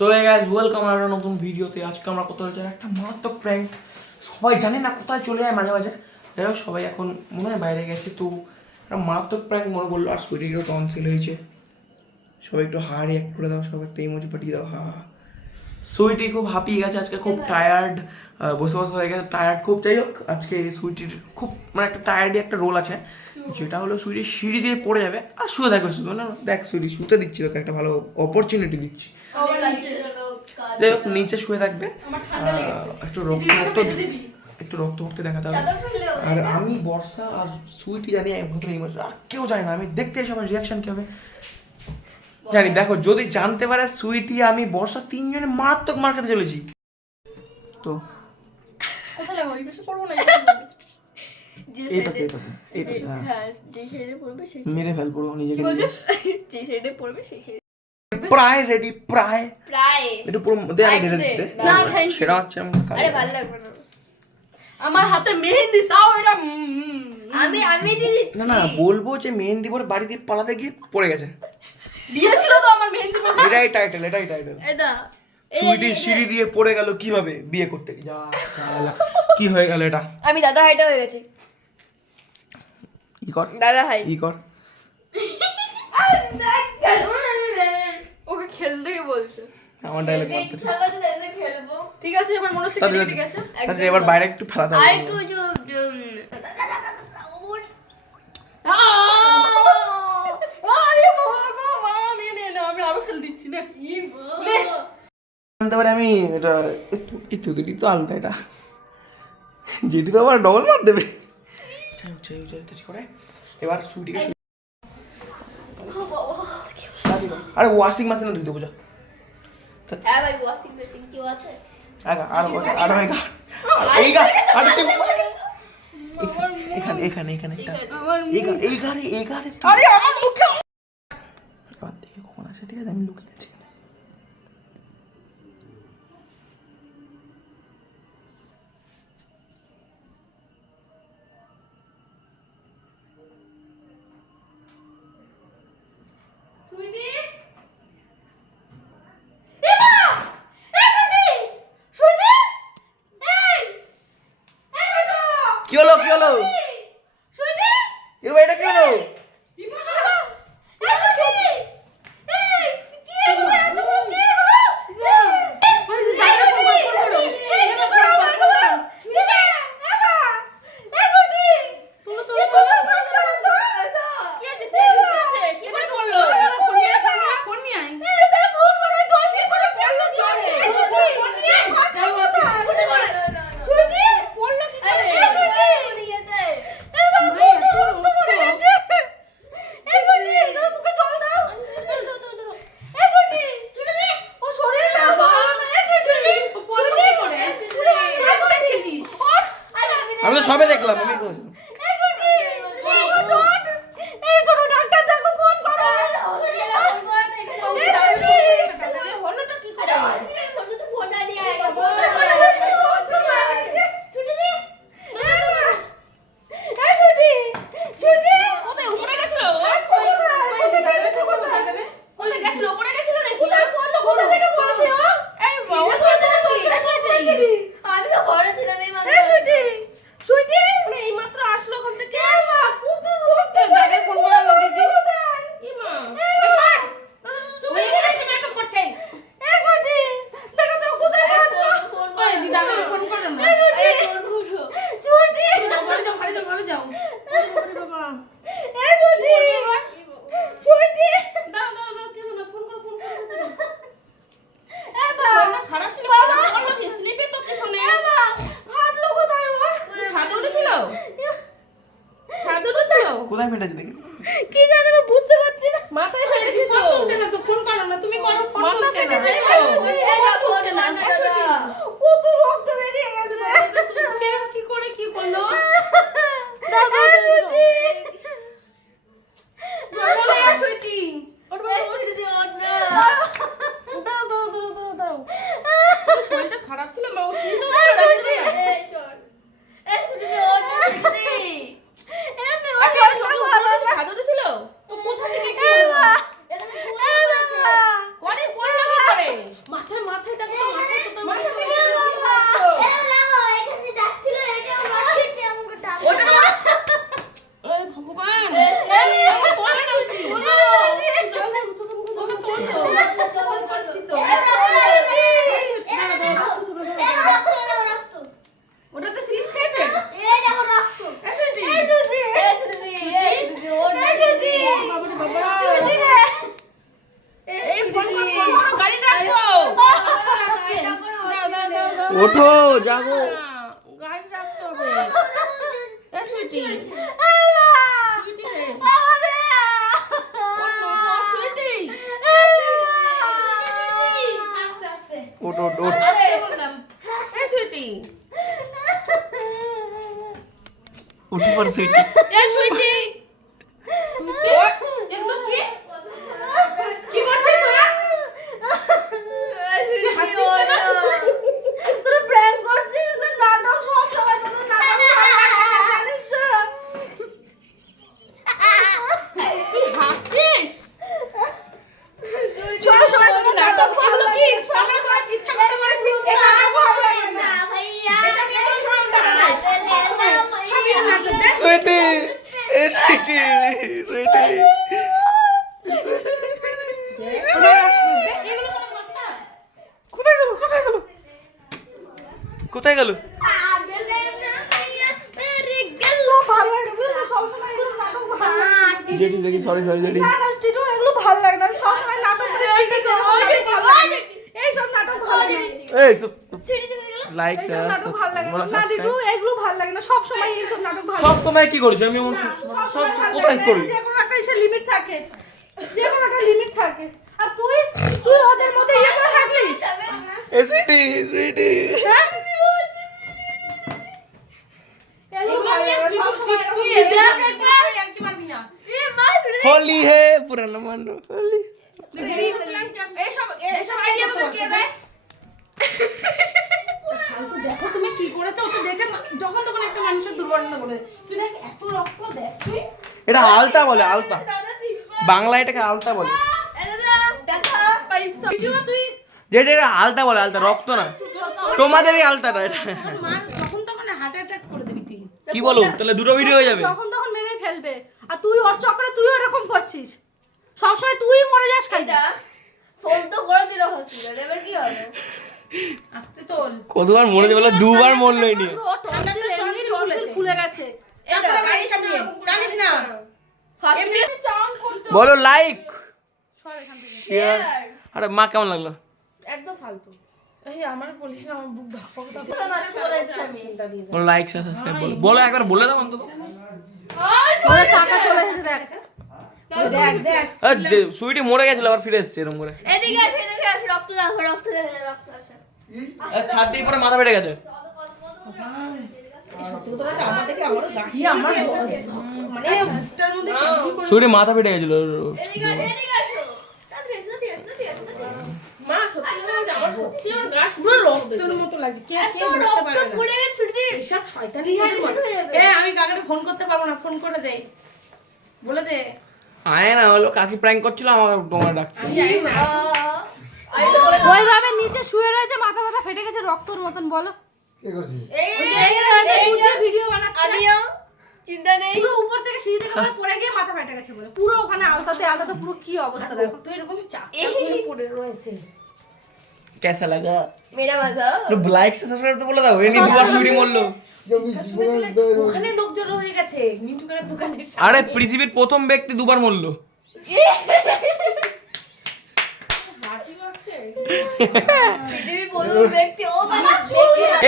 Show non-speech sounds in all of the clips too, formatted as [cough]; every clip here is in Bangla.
তো গাইজ ওয়েলকাম আর একটা নতুন ভিডিওতে আজকে আমরা কোথাও হচ্ছে একটা মারাত্মক প্র্যাঙ্ক সবাই জানে না কোথায় চলে যায় মাঝে মাঝে। যাই হোক সবাই এখন মনে হয় বাইরে গেছে তো একটা মারাত্মক প্র্যাঙ্ক মনে করল আর শরীরেরও টনসিল হয়েছে। সবাই একটু হা রিয়াক্ট করে দাও সবাই একটা ইমোজি পাঠিয়ে দাও হা সুইটি খুব হাঁপিয়ে গেছে আজকে খুব টায়ার্ড বসে বসে হয়ে গেছে টায়ার্ড খুব। যাই হোক আজকে সুইটির খুব মানে একটা টায়ার্ডই একটা রোল আছে। যেটা হলো সুইটি সিঁড়ি দিয়ে পড়ে যাবে আর শুয়ে থাকবে শুধু। না দেখ সুইটি শুতে দিচ্ছি তোকে একটা ভালো অপরচুনিটি দিচ্ছি। যাই হোক নিচে শুয়ে থাকবে। একটু রক্ত রক্ত একটু রক্ত রক্ত দেখাতে হবে। আর আমি বর্ষা আর সুইটি জানি একমাত্র এই আর কেউ জানে না। আমি দেখতে এসে আমার রিয়াকশন কি হবে। জানি দেখো যদি জানতে পারে সুইটি আমি বর্ষা তিনজনে মারাত্মক মার খেতে চলেছি। তো কোথায় এই না এই পাশে এই পাশে এই পাশে হ্যাঁ। হ্যাঁ যে সাইডে পড়বে সেই মেরে ফেল পুরো নিজেকে [laughs] যে পড়বে সেই সাইডে। প্রায় রেডি প্রায়। প্রায়। একটু পুরো দে একটু ঢেলে দিচ্ছি। না. সেটা হচ্ছে আমি আরে ভালো লাগবে না। আমার হাতে মেহেন্দি তাও এটা আমি আমি দিদি না না বলব যে মেহেন্দি পরে বাড়ি দিয়ে পালাতে গিয়ে পড়ে গেছে। বিয়ে ছিল তো আমার মেহেন্দি বসে এটাই টাইটেল এটাই টাইটেল এটা। সুইটি সিঁড়ি দিয়ে পড়ে গেল কীভাবে? বিয়ে করতে? যা শালা, কি হয়ে গেল এটা? আমি দাদা হাইটা হয়ে গেছে। ই কর দাদা হাই ই কর। ওকে খেলতে কে বলছে। আমার ডায়লগ মারতেছে। ঠিক আছে এবার মনে হচ্ছে কেটে কেটে তাহলে এবার বাইরে একটু ফেলাতে আর একটু যে আমি দিচ্ছি না। জানতে পারি আমি এটা একটু একটু দুটি তো আলাদা এটা। যেটি তো আবার ডবল মার দেবে। হোক, কিছু করে এবার সুইটিকে শু- আরে ওয়াশিং মেশিনে ধুই দেবো যা। হ্যাঁ ভাই ওয়াশিং মেশিন কেউ আছে? আগা আর আর গা। আর এই গা আর এখানে এখানে এখানে একটা এই গা এই গাড়ি এই গাড়ি আরে আমার মুখে এবার দেখে কখন আসে ঠিক আছে? আমি লুকিয়ে আছি। হলো কি হলো সুইটি এবার এটা কি হলো ইমা এ সুইটি এই কি হলো এত বড় কি হলো এই সুইটি এই কি করো আমার কথা সুইটি এমা এ সুইটি তুমি তো কি আছে কি আছে কি করে বলল ফোন নিয়ে ফোন নিয়ে আই এই ফোন করে জলদি করে বলল জলে ফোন নিয়ে যাও আছে সুইটি বলল কি করে এ সুইটি এ বাবা রক্ত পড়ে গেছে এ সুইটি দাও মুখে জল দাও এ সুইটি সুইটি ও শরীর না এ সুইটি সুইটি করে এ সুইটি আরে আমি আমি তো সবে দেখলাম। ওঠো জাগো গাড়ি রাখতে হবে। এ সুইটি সুইটি ওঠো ওঠো সুইটি উঠে পড়ো সুইটি এ সুইটি সুইটি এগুলো কি কি করছিস তোরা হাসিস না তোরা prank করছিস, তোর নাটক সব সময় তোদের নাটক ভালো লাগে, জানিস তো? তুই হাসছিস সব সময় তোদের নাটক ভালো এগুলো লাগে, কি আমরা তো আজ ইচ্ছা করেছিস ভালো লাগে না। এসব নিয়ে কোনো সময় উল্টা না সবসময় নাটক সুইটি এ সুইটি কোথায় গেল কোথায় গেল? কোথায় সরি সরি এগুলো ভালো লাগে না। সব সময় নাটক করে লাগে। না। এইসব নাটক ভালো লাগে না। এই লাইক শেয়ার নাটক ভালো লাগে না। না, এগুলো ভালো লাগে না। সব সময় এইসব নাটক ভালো সব সময় কি করিস? আমি এমন সব সব সব সময় ভালো কোথায় করি? যে কোনো একটা ইসে লিমিট থাকে। যে কোনো একটা লিমিট থাকে। আর তুই তুই ওদের মধ্যে ইয়ে করে থাকলি? এ সুইটি সুইটি? এগুলো এগুলো ভালো নিয়ে লাগে না। তুই সব সময় তুই এরকম দেখ লিমিট একবার আর কি পারবি না হোলি হে পুরানো মানো হোলি এইসব এইসব আইডিয়া তোদের কে দেয় ফালতু দেখো তুমি কি করেছ ওটা দেখে না যখন তখন একটা মানুষের দুর্ঘটনা করে দেয়। তুই দেখ এত রক্ত দেখ তুই। এটা আলতা বলে আলতা। বাংলায় এটাকে আলতা বলে। যেটা এটা আলতা বলে আলতা রক্ত না। তোমাদেরই আলতাটা এটা। তোর যখন তখন হার্ট অ্যাটাক করে দিবি তুই। কি বলো তাহলে দুটো ভিডিও হয়ে যাবে। যখন তখন মেরেই ফেলবে। আর তুই ওর চক্করে তুইও এরকম করছিস। সবসময় তুই মরে যাস খালি। ফোন তো করে দিল হসপিটাল এবার কি হবে? আসতে তোল। কতবার মরে যাবে দুবার মরলো এই নিয়ে। খুলে গেছে। বলো লাইক সর শেয়ার আরে মা কেমন লাগল? একদম ফালতু। লাইক সাবস্ক্রাইব বলো একবার বলে দাও অন্তত। টাকা চলে এসেছে দেখ। সুইটি মরে গেছিল আবার ফিরে এসেছে এরকম করে। এদিকে আসে এদিকে আসে রক্ত দাও রক্ত রক্ত আসে। ছাদ দিয়ে পরে মাথা ফেটে গেছে। মানে করে সুইটি মাথা ফেটে গেছিল হয়ে আমি কাকাকে ফোন করতে পারব না ফোন করে দে। বলে দে। আয় না হলো কাকি প্র্যাঙ্ক করছিল আমার তোমার ডাকছে। ওইভাবে নিচে শুয়ে রয়েছে মাথা মাথা ফেটে গেছে রক্তর মতন বলো। ভিডিও বানাচ্ছি। চিন্তা নেই। পুরো উপর থেকে সিঁড়ি থেকে আমার গিয়ে মাথা ফেটে গেছে পুরো ওখানে আলতাতে আলতাতে পুরো কি অবস্থা দেখো। তো এরকম চাক রয়েছে। কেসা লাগা। আরে পৃথিবীর প্রথম ব্যক্তি দুবার মরলো।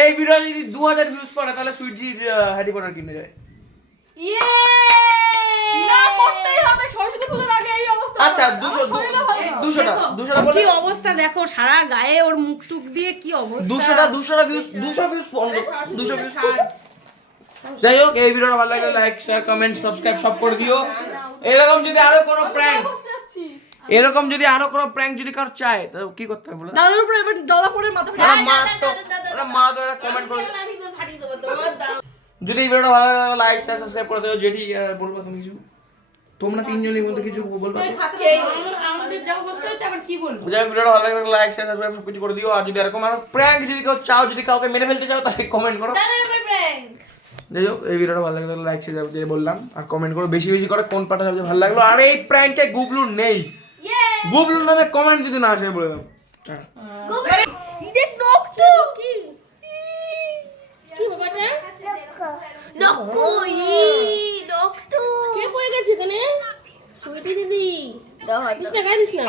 এই ভিডিও দু হাজার ভিউজ পড়ে তাহলে সুইট হ্যারি পটার কিনে যায়। করতেই হবে। সরস্বতী পুজোর আগে এই অবস্থা আচ্ছা দুশো দুশোটা দুশোটা বলে কি অবস্থা দেখো সারা গায়ে ওর মুখ টুক দিয়ে কি অবস্থা। দুশোটা দুশোটা ভিউজ দুশো ভিউজ দুশো ভিউজ যাই হোক এই ভিডিওটা ভালো লাগলে লাইক শেয়ার কমেন্ট সাবস্ক্রাইব সব করে দিও। এরকম যদি আরও কোনো প্র্যাঙ্ক এরকম যদি আরও কোনো প্র্যাঙ্ক যদি কারও চায় তাহলে কি করতে হবে বলো? দাদার উপরে এবার দাদা পরে মাথা ফেটে মা তো মা তো কমেন্ট করে যদি এই ভিডিওটা ভালো লাগে লাইক শেয়ার সাবস্ক্রাইব করে দিও যেটি বলব তুমি কিছু। তোমরা তিনজনের মধ্যে কিছু বলবা। যাই ভিডিওটা ভালো লাগলে লাইক শেয়ার সাবস্ক্রাইব কিছু করে দিও। আর যদি এরকম আরও প্র্যাঙ্ক যদি কেউ চাও যদি কাউকে মেরে ফেলতে চাও তাহলে কমেন্ট করো। দাদার উপর প্র্যাঙ্ক যাই হোক এই ভিডিওটা ভালো লাগলে লাইক শেয়ার যে বললাম আর কমেন্ট করো। বেশি বেশি করে কোন পার্টটা সবচেয়ে ভালো লাগল। আর এই প্র্যাঙ্কে নেই। ইয়ে গুগলুর নামে কমেন্ট যদি না আসে বলে দাও। কি? বাবাটা ই রক্ত কে পড়ে গেছে এখানে সুইটি দিদি দাও হাত দিস না গায়ে দিস না।